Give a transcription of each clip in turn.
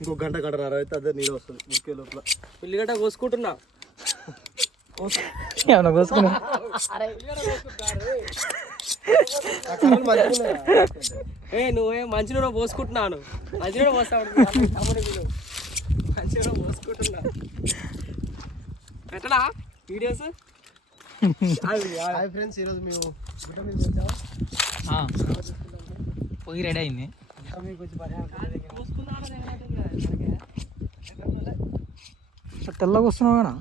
ఇంకో గంట గంటన్నర అయితే అదే నీళ్ళు వస్తుంది ఉడికే లోపల. ఉల్లిగడ్డ కోసుకుంటున్నా. ఏమన్నా కోసుకున్నా నువ్వే మంచిలో పోసుకుంటున్నాను. మంచిలో పోస్తా మంచిలో పోసుకుంటున్నా. పెట్టడా వీడియోస్? హాయ్ ఫ్రెండ్స్, ఈరోజు మేము విటమిన్స్ వచ్చాము. పోయి రెడీ అయింది. తెల్లగా వస్తున్నావు కదా.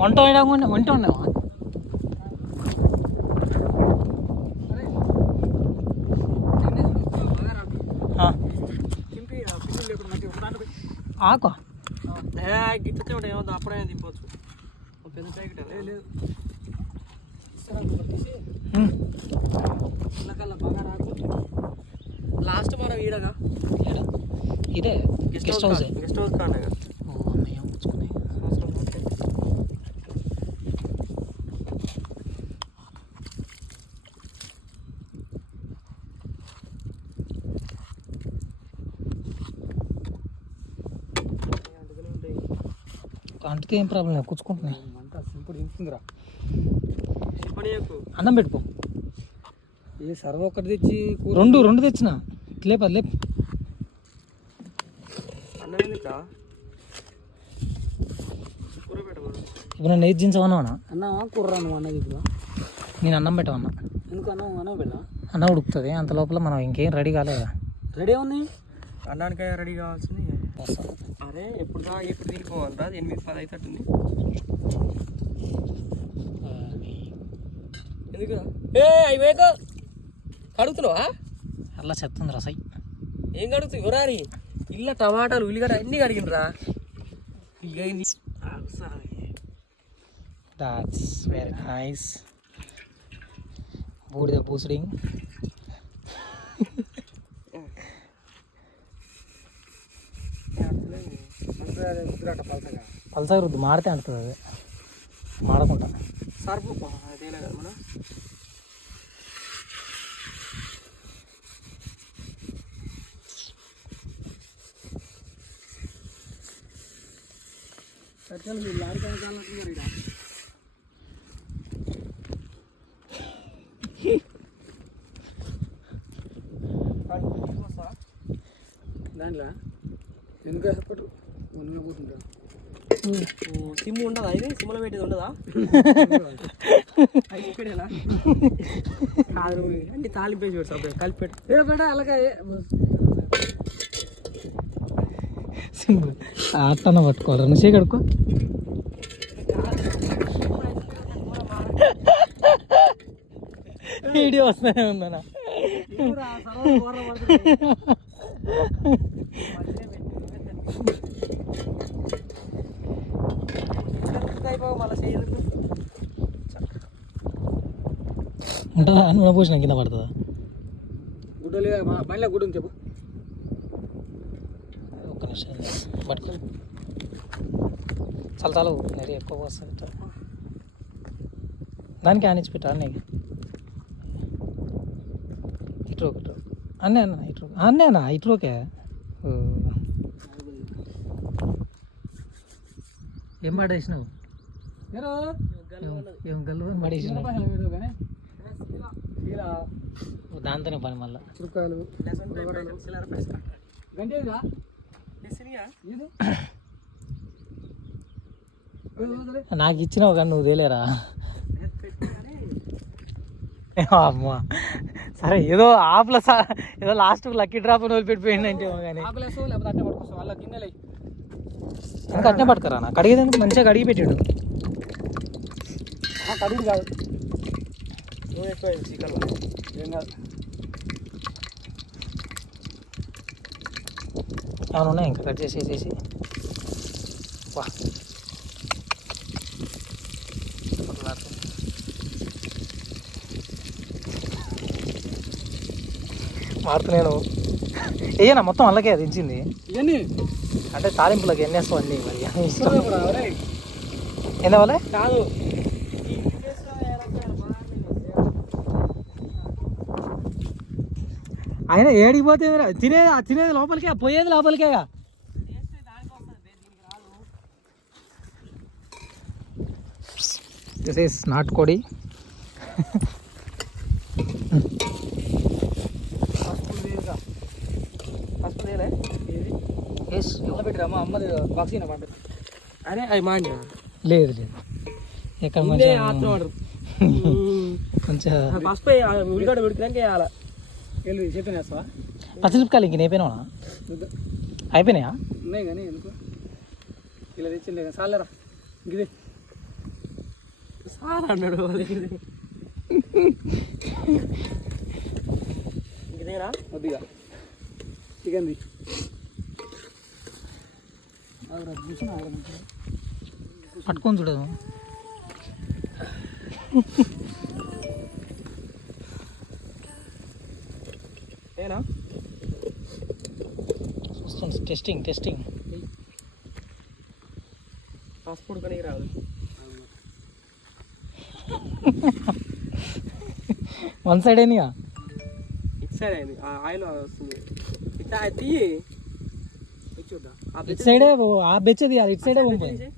వంట వంట ఉండేవా? ఆకు గిట్టే ఉంటాయి ఏమో అప్పుడైనా దింపవచ్చు. పెద్ద ప్యాకెట్ బాగా రాకు. లాస్ట్ మనం ఈడగా ఇదే గెస్ట్ హౌస్. గెస్ట్ హౌస్ కాండగా అంటుకే ఏం ప్రాబ్లం లేదు, కూర్చుకుంటున్నాయి. అన్నం పెట్టుకో. ఏ సర్వ ఒకటి తెచ్చి రెండు తెచ్చిన లేపు అది లేపు. అన్నం ఎందుకా కూర పెట్టకూడదు. ఇప్పుడు నన్ను ఏది దించమన్నా అన్నమా కూర నువ్వు అన్నది? ఇప్పుడు నేను అన్నం పెట్టమన్నా. ఎందుకు అన్నం పెట్టా? అన్నం ఉడుకుతుంది, అంత లోపల మనం ఇంకేం రెడీ కాలేదా? రెడీ ఉంది అన్నానికాయ రెడీ కావాల్సింది. అరే ఎప్పుడు తినిపోవాలరా? 8-10 అవుతుంది. ఎందుకు అయిపోయాక కడుగుతున్నావా? అలా చెప్తుంది రసై. ఏం కడుగుతుంది ఎవరాని? ఇల్ల టమాటాలు ఉల్లిగడ్డ అన్నీ కడిగినరా? That's very nice. బూడిద పూసుడింగ్. పల్సగా రుద్దు మాడితే అంటుంది. అది మాడకుండా సర్పు అదేలే కదా మనం. దాంట్లో ఎందుకు వేసుకోడు మునిగా పోతుంటాడు. సిమ్ ఉండదా? ఇది సిమ్లో పెట్టేది ఉండదా? అయిపోయాలా కాదు అంటే తాలింపేసి పెట్టు సపరేట్ కలిపెట్టు. ఏ బేట అలాగే సింపుల్. అట్టన పట్టుకోవాలి. రెండు చేయి కడుక్కో. వీడియో వస్తానే ఉందన్నా. ఉంటుందా? నూనె పోసిన కింద పడుతుందా? గుడ్డలే బండిలో గుడ్డ ఉంది చెప్పు. ఒక్క నిమిషం పట్టుకో. చాలు మరి ఎక్కువ వస్తుంది. దానికి ఆనిచ్చి పెట్టా అన్నయ్య. ఇట్రోకి అన్నే అన్న ఇట్రోకి అన్నేనా ఇట్రోకే. ఏం పడేసినావు? ఏం గల్లు అని పడేసినావు? దాంతోనే పని మళ్ళా. నాకు ఇచ్చినావు కానీ నువ్వు తేలేరా? అమ్మా సరే ఏదో ఆపుల ఏదో లాస్ట్ లక్కీ డ్రాప్ వదిలిపెట్టిపోయింది అంటే కానీ ఇంకా అట్నే పట్టుకరా. నాకు కడిగేదానికి మంచిగా కడిగి పెట్టాడు. కడుగు కాదు చికెన్ ఏం కాదు. ఏమైనా ఉన్నాయి ఇంకా కట్ చేసేసి. వా మారుతు నేను ఏనా మొత్తం అల్లకే అది ఇచ్చింది ఇవన్నీ అంటే తాలింపులకు ఎన్ని వేస్తావు అన్నీ మరి ఇష్టం. ఎందువల్ల కాదు అయినా ఏడిపోతే తినేది లోపలికే, పోయేది లోపలికేగా. దిస్ ఈస్ నాటుకోడి. అమ్మది బాక్స్ అరే అది మాండి లేదు లేదు ఎక్కడ కొంచెం పసుపు ఉల్లిగడ్డ ఉడికినాక వేయాలి. చెప్పినేస్తావా? పచ్చిమిరపకాయలు ఇంక అయిపోయినా అయిపోయినాయా? ఉన్నాయి కానీ ఎందుకు ఇలా తెచ్చిండే సాలేరా ఇది సార్ అన్నాడు. ఇదేరా కొద్దిగా చికెన్ది పట్టుకొని చూడదు. ఏనా వస్తుంది. టెస్టింగ్ పాస్పోర్ట్ కానీ రాదు. వన్ సైడ్ అయినా ఇటు సైడ్ అయింది. ఆయిల్ వస్తుంది. ఇట్లా తీయి చూద్దాం. ఇటు సైడే ఆ బెచ్చది అది ఇటు సైడే పంపుతుంది.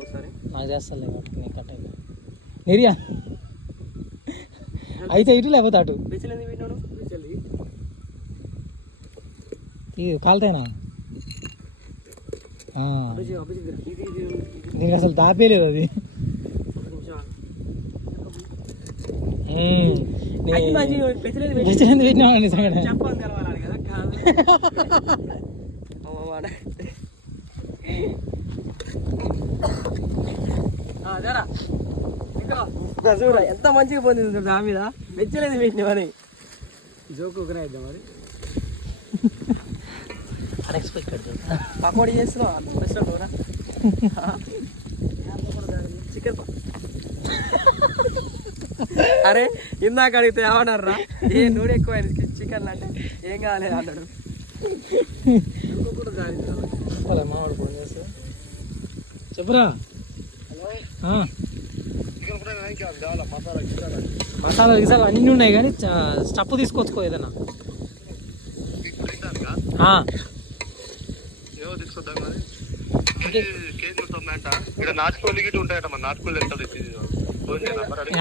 ఒకసారి నాకు చేస్తాలే కట్ అయితే నేరియా అయితే ఇటు లేకపోతే అటు కాలుతాయినా దీనికి అసలు దాపేలేదు అది. పెట్టినా నిజంగా ఎంత మంచిగా పోయింది దా మీద మెచ్చలేదు పెట్టిన మరి జోకు ఇద్దాం మరి. అన్ఎక్స్పెక్టెడ్ పకోడీ చేస్తున్నావు రెస్టారెంట్ చికెన్. అరే ఇందాక అడిగితే ఏమన్నారా ఏ నూనె ఎక్కువ చికెన్ అంటే ఏం కావాలి అన్నాడు. మామిడి ఫోన్ చేస్తా చెప్పురా. మసాలా గిసాలు అన్నీ ఉన్నాయి కానీ స్టఫ్ తీసుకొచ్చుకో ఏదైనా.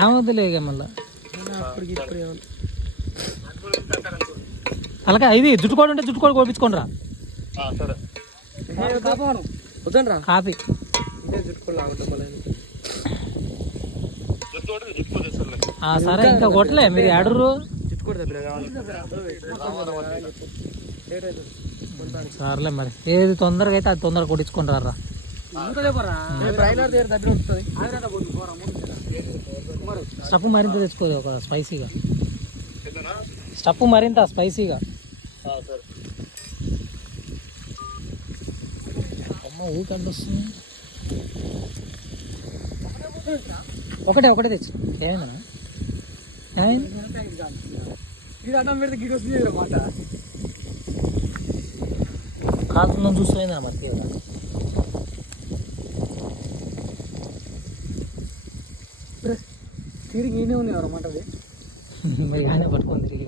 ఏమవుతులే మళ్ళా అలాగే ఇది జుట్టుకోడు ఉంటే జుట్టుకోడు కోపించుకోండి రా. వద్దండి రా కాఫీ సరే ఇంకా కొట్టలే మీరు ఆడరు. సర్లే మరి ఏది తొందరగా అయితే అది తొందరగా కొట్టించుకుంటారా. స్టఫ్ మరింత తెచ్చుకోదు ఒక స్పైసీగా. స్టఫ్ మరింత స్పైసీగా. అమ్మ ఏ కంట వస్తుంది. ఒకటే తెచ్చు. ఏమైందన్నా ఏమైంది? ఇది అడ్డం పెడితే గిడి వస్తుంది అన్నమాట. కాలుతుందని చూస్తుందా మరి తిరిగి ఈయనే ఉంది అన్నమాట. అది మరి ఆయన పట్టుకొని తిరిగి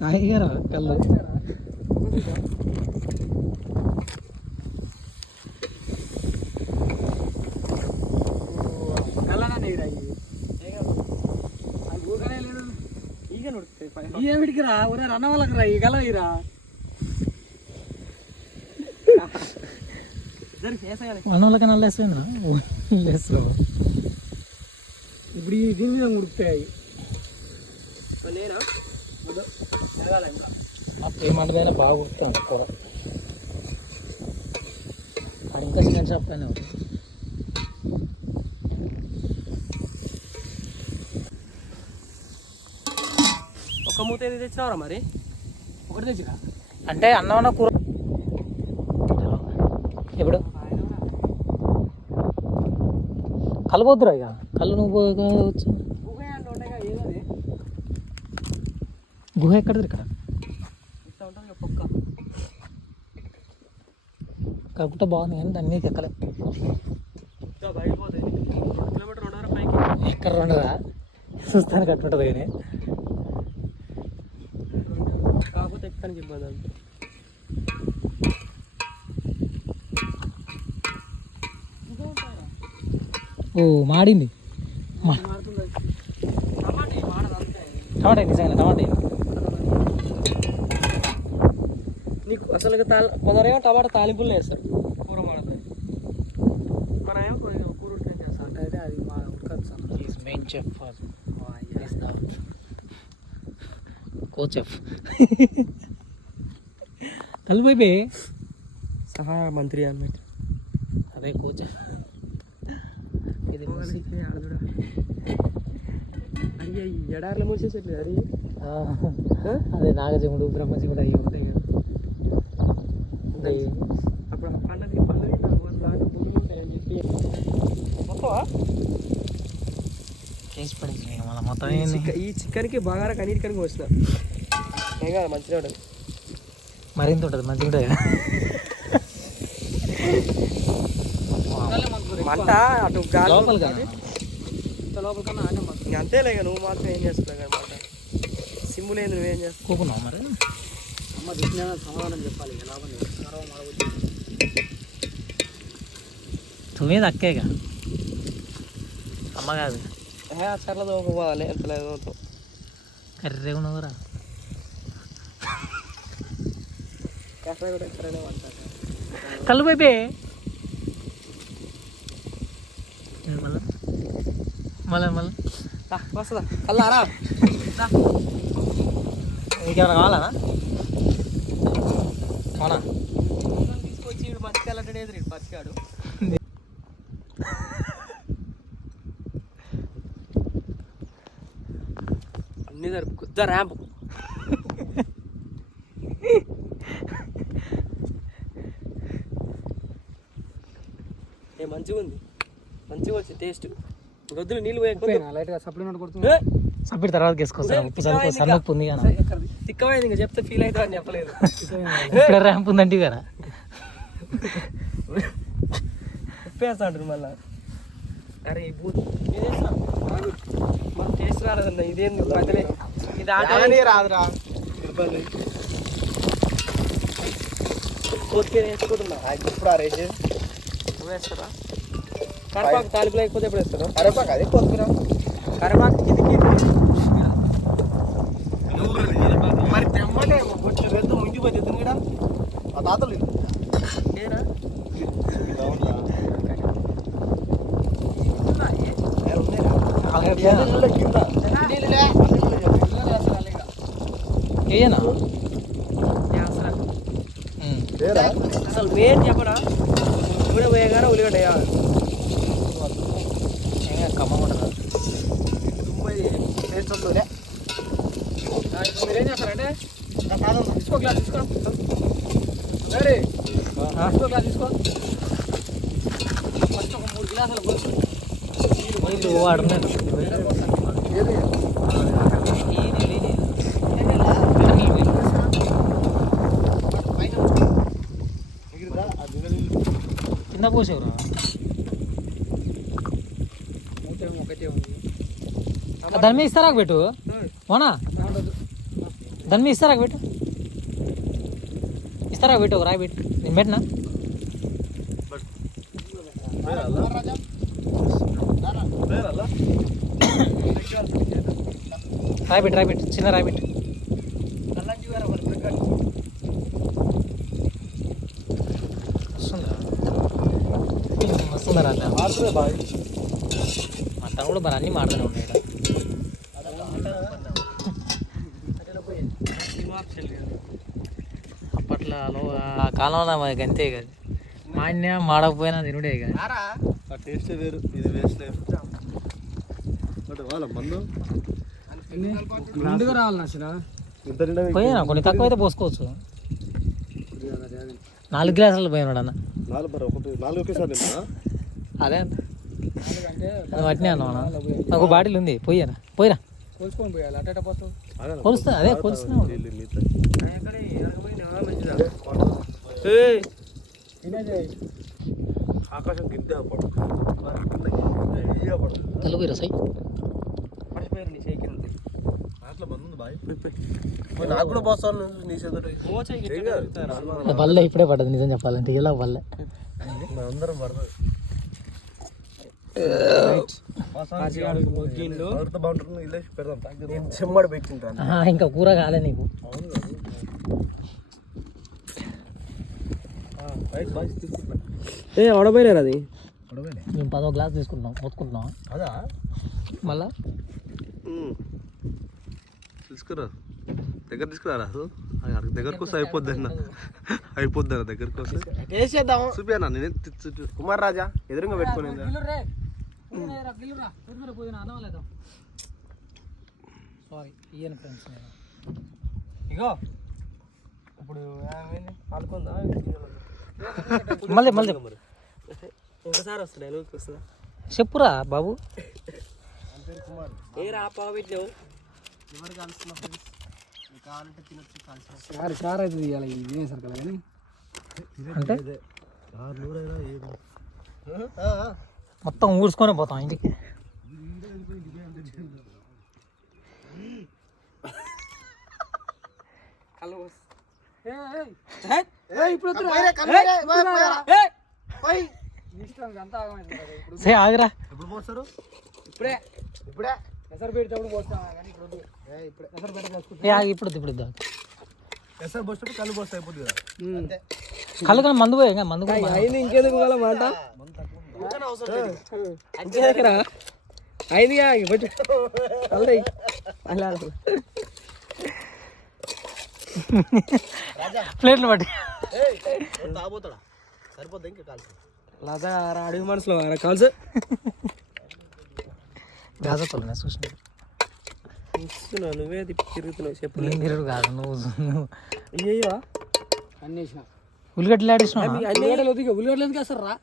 తాగిగారా కళ్ళు. ఏమిటికి రా ఒరే రన్న వాళ్ళకి రా ఈ గలరా వాళ్ళకి నల్లేస్తుందా లేస్తావు. ఇప్పుడు ఈ దీని మీద ఉడుకుతాయి. ఏమంటదైనా బాగా ఉడుకుతాను కూర. అది ఇంకా చికెన్ షాప్ పైన ఒక మూత ఏది తెచ్చినావరా మరి? ఒకటి తెచ్చిరా అంటే అన్నమన్న కూర. ఎప్పుడు కలవద్దురా ఇక కళ్ళు నువ్వు కావచ్చు. గుహ ఎక్కడది ఇక్కడ? కలుపుట బాగుంది కానీ దాని మీద ఎక్కలే. ఎక్కడ ఉండదా చూస్తాను కట్టుంటుంది కానీ కాకపోతే ఎక్కడికి ఇబ్బంది అంతే. ఓ మాడింది టమాటా నిజంగా టమాటా నీకు అసలు కొందరేమో టమాటా తాలింపులు వేస్తాడు కూర మాడతాయి, మనం ఏమో కూర ఉడికేం చేస్తాం అంటే అయితే అది మా ఉడకదు సార్. మెయిన్ చెఫ్ కో చెఫ్ కలిపోయి సహాయ మంత్రి అన్నమాట. అదే కో చెఫ్ ఇది అయ్యా ఈ ఎడార్ల మూసేసట్లేదు అది. అదే నాగజముడు బ్రహ్మజముడు అవి ఉంటాయి కదా అప్పుడు పండుగ దాంట్లో భూములు ఉంటాయని చెప్పి మొత్తం చేసి పడింది మళ్ళీ మొత్తం ఈ చికెన్కి బాగా కనీటికనికి వచ్చిన ఏం కాదు మంచిగా ఉంటుంది, మరింత ఉంటుంది మంచిగా ఉంటుంది కదా మంట అటు గాలి లోపల కదా లోపల కన్నా ఆట ఇంక అంతేలే, నువ్వు మాత్రం ఏం చేస్తున్నావు కదా మాట సిమ్ము లేదు, నువ్వేం చేస్తావు. కూకున్నావు మరి అమ్మ దిగిన సమాధానం చెప్పాలి ఎలా తుమ్మేది అక్కేగా అమ్మ కాదు చర్ల దోకపోవాలి ఎంత లేదు కర్రే ఉన్నదిరా కష్టం కూడా ఎక్కడైనా పడతాడు కళ్ళు పోయి మళ్ళీ మళ్ళీ మళ్ళీ వస్తుందా కల్లారా నీకేమైనా కావాలా అవునా తీసుకొచ్చి వీడు పచ్చికాలంటే పచ్చికాడు అన్ని జరుపు గుద్ద ర్యాంప్ ఏ మంచిగా ఉంది, మంచిగా వచ్చింది టేస్ట్. గొద్దులు నీళ్ళు లైట్గా సప్లిమెంట్ కొడుతుంది. సప్పిడి తర్వాత వేసుకొస్తాను ఉప్పు చదువుకో సన్నప్పు ఉంది కానీ తిక్కమైంది ఇంకా చెప్తే ఫీల్ అవుతా అని చెప్పలేదు. ఇక్కడ ర్యాంప్ ఉందంటే కదా ఉప్పేస్తా అంటారు మళ్ళా. అరే ఈ బూత్ మన టేస్ట్ రాలేదన్న ఇదేంది మధ్యలో ఇది ఆట రాదురా. కొత్తిమీర వేసుకుంటున్నా ఇప్పుడు అరేంజ్ వేస్తారా? కరివేపాకు తాలింపు లేకపోతే ఎప్పుడు వేస్తారా? కరివేపాకు అదే కొత్తిమీర కరివేపాకు కిందికి మరి తెమ్మటే వెళ్తూ ముంగిపోతే కూడా ఆ తాతలు ఏనా ఏనా అసలు మెయిన్ చెప్పడా నూనె పోయగానే ఉల్లిగడ్డ వేయాలి. కమ్మ ఉండదు టేస్ట్ వస్తుందే. మీరేం చేస్తారంటే తీసుకో గ్లాస్ తీసుకో తీసుకో గ్లాస్ తీసుకో ఫస్ట్ ఒక 3 గ్లాసులు పోసుకో. వాడున్నాను కింద పోసేవరా ఒకటే ఉంది. దాని మీద ఇస్తారా పెట్టు అవునా దాని మీద ఇస్తారా పెట్టు ఇస్తారా పెట్టు రాయి పెట్టు నేను పెట్టినా రాయి పెట్టు చిన్న రాయి పెట్టు వస్తుందా మటన్ కూడా మరి అన్నీ మాడుతూనే ఉన్నాయి అప్పట్లో ఆ కాలంలో మనకి అంతే కదా మాన్య మాడకపోయినా తినుడే కదా టేస్ట్ వేరు ఇది వేస్ట్ మందు ముందుగా రావాలి నచ్చిన పోయినా కొన్ని తక్కువ అయితే పోసుకోవచ్చు 4 గ్లాసులు పోయినాడు అన్న 4 ఒకేసారి అదే వాటినే అన్న నాకు బాటిల్ ఉంది పోయారా పోయిరా కోసుకొని పోయాలి అట్ట పోతావు కొలుస్తా అదే కొలుస్తున్నా ఆకాశం కింద పడు తెలుగు రసై పడిపోయారు నీ చేయి అట్లా మంది ఉంది బాయ్ నాకు కూడా పోస్తాను నీ చేతులు వల్ల ఇప్పుడే పడ్డది నిజం చెప్పాలంటే ఇలా వల్ల అందరం పడతాం బాగుంటుంది ఇల్లు పెడతాం చెమ్మడి పెట్టింటాను ఇంకా కూర కాలే నీకు వడపోయినారు అది మేము 10వ గ్లాస్ తీసుకుంటున్నాం మొత్తుకుంటున్నాం అదా మళ్ళా తీసుకురా దగ్గర తీసుకురా దగ్గరకు వస్తే అయిపోద్ది అన్న అయిపోద్ది అన్న దగ్గరకు వస్తే టేస్ట్ చేద్దాం చూపియన్నా నేను కుమార్ రాజా ఎదురుగా పెట్టుకుని సారీ ఇయ్యను ఫ్రెండ్స్ ఇగో ఇప్పుడు అనుకుందా మళ్ళీ మళ్ళీ ఇంకోసారి వస్తుందా ఎలుగుకి వస్తుందా చెప్పురా బాబు ఏ రా పావు పెట్టావు ఎవరు కలుస్తున్నా ఫ్రెండ్స్ మీకు కావాలంటే తినొచ్చు కాల్సిన సార్ అయితే తీయాలి ఇది తినేసారు కదా కానీ అంటే మొత్తం ఊడ్చుకొని పోతాం ఇంటికి సే ఆగరా ఎప్పుడు పోస్తారు ఇప్పుడే ఇప్పుడే ఎసరు పెడితేప్పుడు పోస్తాం కానీ ఇప్పుడు ఇప్పుడే ఎసరు పెట్టేసుకుంటే ఇప్పుడు ఇప్పుడు ఇద్దాం ఎసరు పోసినప్పుడు కళ్ళు పోస్తే అయిపోద్ది కదా కళ్ళు కానీ మందు పోయా మందు అయింది ఇంకెందుకు వాళ్ళ మాట అంతేకరా అయిందిగా బట్టి అలా ప్లేట్లు పట్టి తాగుతాడా సరిపోద్ది ఇంకా కాల్సి లాగా అడుగు మనసులో కాల్స్ గాజపల్లి చూసిన ఇస్తున్నావు నువ్వే తిరుగుతున్నావు చెప్పు నేను తిరుగు కాదు నువ్వు అయ్యో అన్నేసిన ఉల్లిగడ్డలు ఆడిస్తున్నావు ఉల్లిగడ్డలు ఎందుకు వేస్తారు రా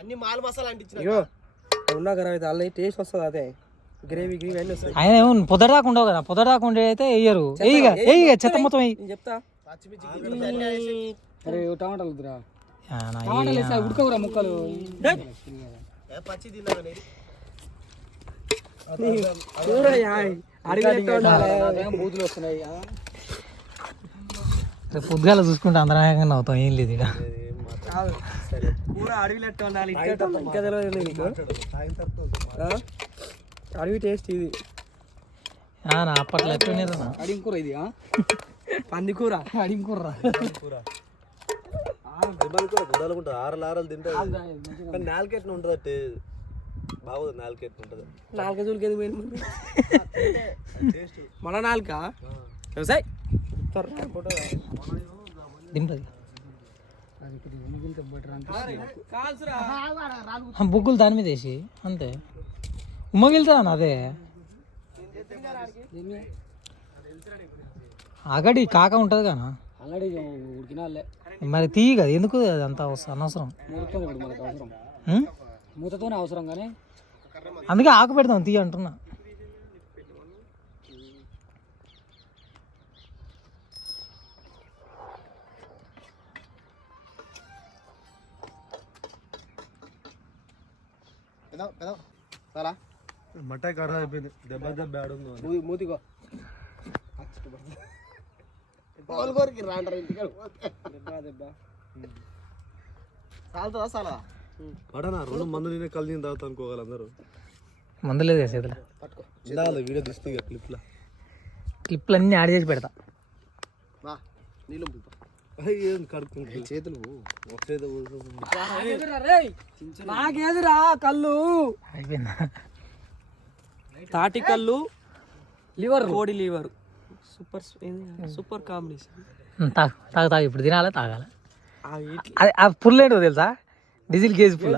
అన్ని మాల్ మసాలా అంటించిన అయ్యో ఉన్నా కదా అయితే అల్ల టేస్ట్ వస్తుంది అదే గ్రేవీ గ్రేవీ అన్నీ వస్తాయి ఆయన ఏమో పొదడాకు ఉండవు కదా పొదడాకు ఉండే అయితే వేయరు వేయిగా చెత్త మొత్తం వేయి నేను చెప్తా అరే టమాటాలు వద్దురా ఉడకవురా ముక్కలు పచ్చి తిన్నాను బూతులు వస్తున్నాయి పొద్దుగాల చూసుకుంటే అందరం అవుతాం ఏం లేదు ఇక కూర అడవిలో ఎట్ట ఉండాలి ఇంకా తెలియదు నీకు అడవి టేస్ట్ ఇది నా అప్పట్లో ఎట్లునేది అడిగి కూర ఇది పంది కూర అడిగి కూర గుడ్డాలకుంటారు ఆరలు తింటారు కానీ నాలుకెట్న ఉంటుంది అంటే బాగుంది నాలుకెట్న ఉంటుంది నాలుక చూలికి పోయింది మన నాలుక వ్యవసాయ్ తింటుంది బుగ్గులు దాని మీద వేసి అంతే ఉమ్మగిలుతా అదే అగడి కాక ఉంటుంది కదా మరి తీయి కదా ఎందుకు అంత అనవసరం మూతతోనే అవసరం కానీ అందుకే ఆకు పెడతాం తీయ అంటున్నా మట్టాయి కర్ర అయిపోయింది దెబ్బ దెబ్బ ఆడుందో మూతికో పడనా 2 మందు నేనే కలిసి తాగుతా అనుకోవాలి అందరూ మందు లేదు చేతులు వీడియో తీస్తే క్లిప్లు అన్నీ యాడ్ చేసి పెడతా చేతులు నాకేదిరా కళ్ళు అయిపోయిందా తాటి కళ్ళు లివర్ కోడి లివర్ సూపర్ సూపర్ కాంబినేషన్ తాగు తాగు తాగు ఇప్పుడు తినాలి తాగాలి అది ఆ పుల్ ఏంటో తెలుసా డీజిల్ గేజ్ పుల్ల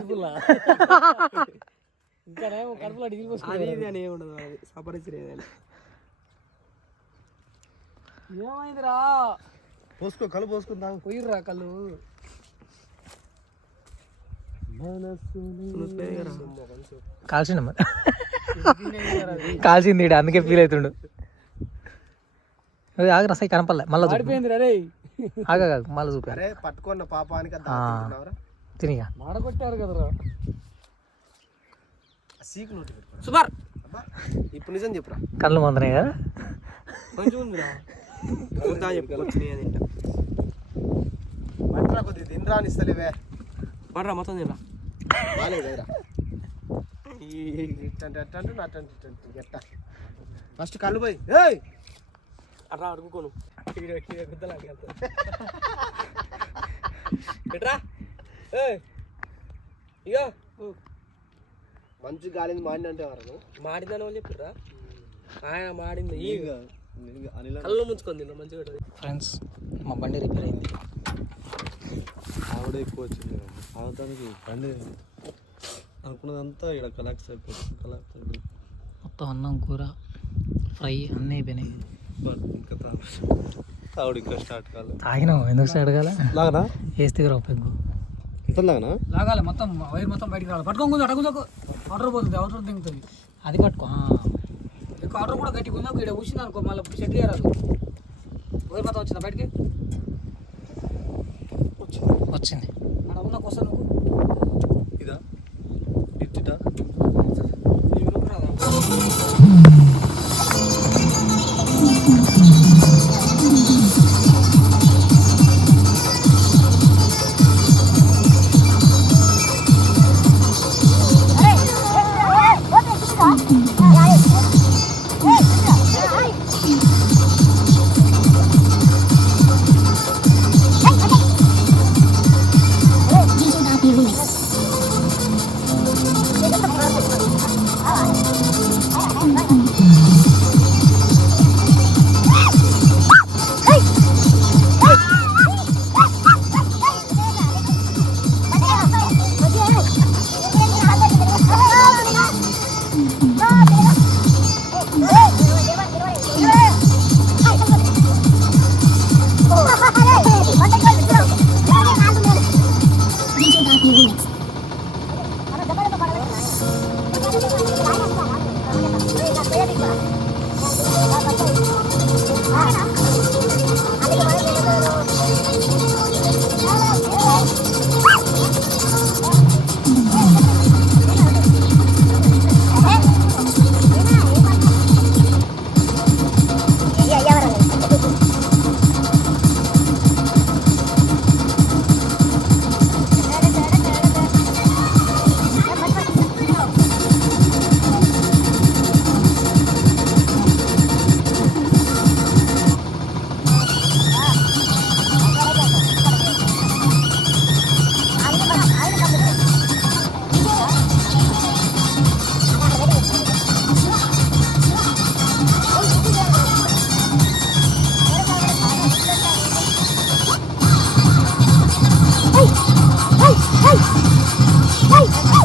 అది ఇది అని ఏముండదు అది సపరిచి ఏమైందిరా పోసుకో కళ్ళు పోసుకుందాం పోయిర్రా కళ్ళు కాల్చిండు మరి కాల్చింది ఈడ, అందుకే ఫీల్ అవుతుండు. ఆగ రసాయి కనపడలే మళ్ళీ పడిపోయింది రే ఆగా మళ్ళీ చూపా పట్టుకున్న పాపానికి తినిగా మాడగొట్టారు కదరా సీకు నోటి సూపర్ ఇప్పుడు నిజం చెప్పురా కళ్ళు మందనే కదా కొంచెం ఉందిరా చెప్పు వచ్చినాయి తింటా పట్టరా కొద్దిగా తినరా అని ఇస్తలేవే పడరా మొత్తం తినరా బాగాలేదురా ఎట్ట ఫస్ట్ కళ్ళు పోయి అట్లా అడుగుకోను ఎట్రా ఇక మంచి గాలింది మాడిన అంటే ఎవరు మాడిందని వాళ్ళు చెప్పురా ఆయన మాడింది కళ్ళు ముంచుకొని మంచిగా ఫ్రెండ్స్ మా బండి రిపేర్ అయింది ఆవిడ ఎక్కువ వచ్చింది ఆవటానికి బండి అనుకున్నదంతా ఇక్కడ కలాక్స్ అయిపోతుంది మొత్తం అన్నం కూర ఫ్రై అన్నీ అయిపోయినాయి ఇంకా ఆవిడ ఇంకా స్టార్ట్ కాలేదు తాగినావు ఎందుకు స్టార్ట్ కాలే లాగనా వేస్తే పెగ్గు ఇంత లాగనా లాగాలి మొత్తం వైర్ మొత్తం బయటికి రావాలి పట్టుకోకుండా అడుగుదాకు ఆర్డర్ పోతుంది ఆర్డర్ దిగుతుంది అది పట్టుకో ఇంకా ఆర్డర్ కూడా గట్టిగా ఉందా ఇక్కడ కూర్చుంది అనుకో మళ్ళీ సెట్ చేయరాదు వైర్ మొత్తం వచ్చిందా బయటికి వచ్చింది అక్కడ ఉన్న కోసం నువ్వు ఇదా ఇచ్చిటా Hey!